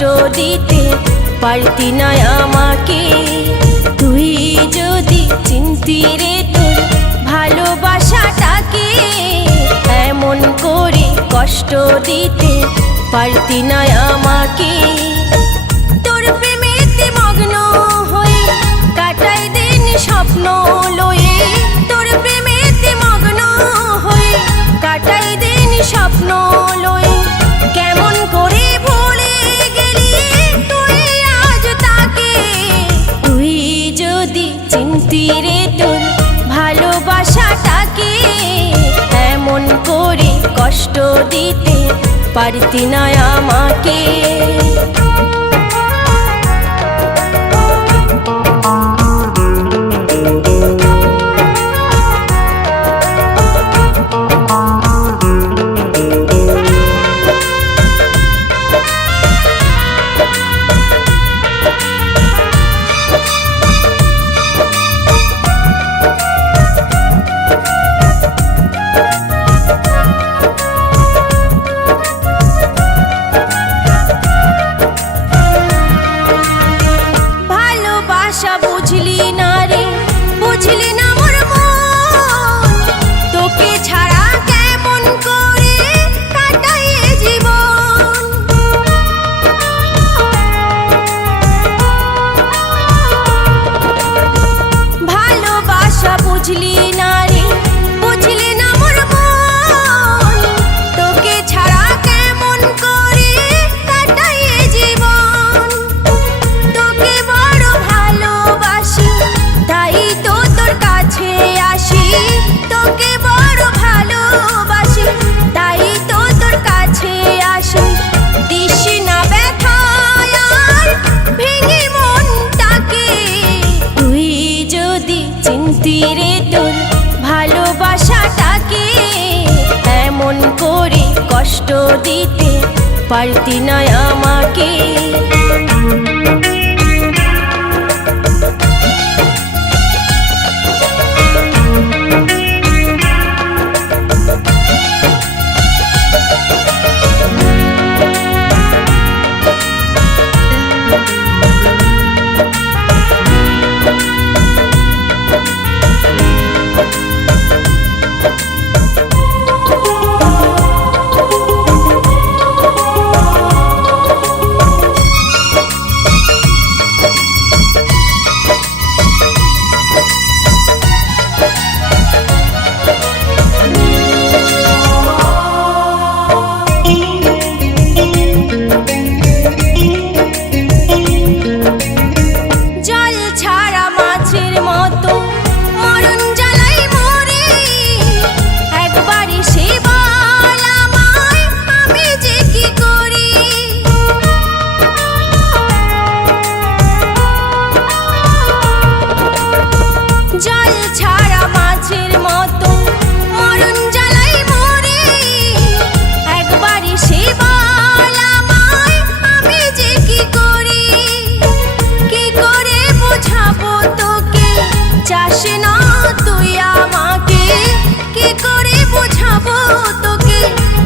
কষ্ট দিতে পারতি না আমাকে। তুই যদি চিনতি রে তোর ভালোবাসাটাকে, এমন করে কষ্ট দিতে পারতি না আমাকে। তোর প্রেমেতে মগ্ন হয়ে কাটাই দিন স্বপ্ন লয়ে, তোর প্রেমেতে মগ্ন হয়ে কাটাই দিন স্বপ্ন লয়ে। কেমন করে ভুলে গেলি তুই আজ তাকে, তুই যদি চিনতি রে তোর ভালোবাসাটাকে, এমন করে কষ্ট দিতে পারতি না আমাকে। বুঝলি না রে, বুঝলি না মোর মন, তোকে ছাড়া কেমন করে কাটাই জীবন। ভালোবাসা বুঝলি না রে, বুঝলি না মোর মন, তোকে ছাড়া কেমন করে কাটাই জীবন। তোকে বড় ভালোবাসি তাই তো তোর কাছে আসি, তোকে বড় ভালোবাসি তাই তো তোর কাছে আসি। দিস না ব্যথা আর ভেঙে মনটাকে, তুই যদি চিনতি রে তোর ভালোবাসাটাকে, এমন করে কষ্ট দিতে পারতি না আমাকে।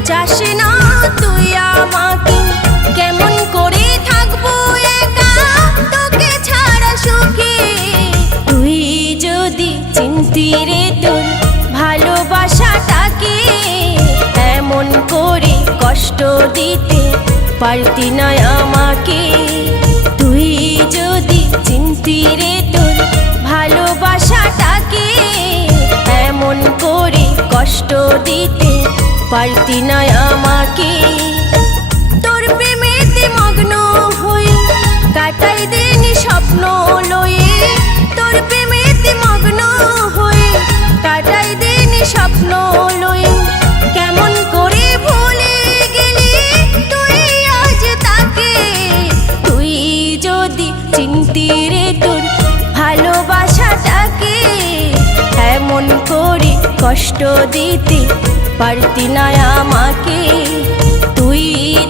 চাস না তুই আমাকে, কেমন করে থাকবো একা তোকে ছাড়া সুখে। তুই যদি চিনতি রে তোর ভালোবাসাটাকে, এমন করে কষ্ট দিতে পারতি না আমাকে। তুই যদি চিনতি রে তোর ভালোবাসাটাকে, এমন করে কষ্ট দিতে পারতি না আমাকে। তোর প্রেমেতে মগ্ন হয়ে কাটাই দিন স্বপ্ন লয়ে, তোর প্রেমেতে মগ্ন হয়ে কাটাই দিন স্বপ্ন লয়ে। কেমন করে ভুলে গেলি তুই আজ তাকে, তুই যদি চিনতি রে তোর ভালোবাসাটাকে, এমন করে কষ্ট দিতে পারতি না আমাকে। তুই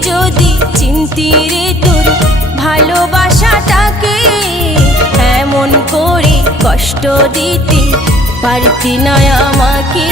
যদি চিনতি রে তোর ভালোবাসাটাকে, এমন করে কষ্ট দিতে পারতি না আমাকে।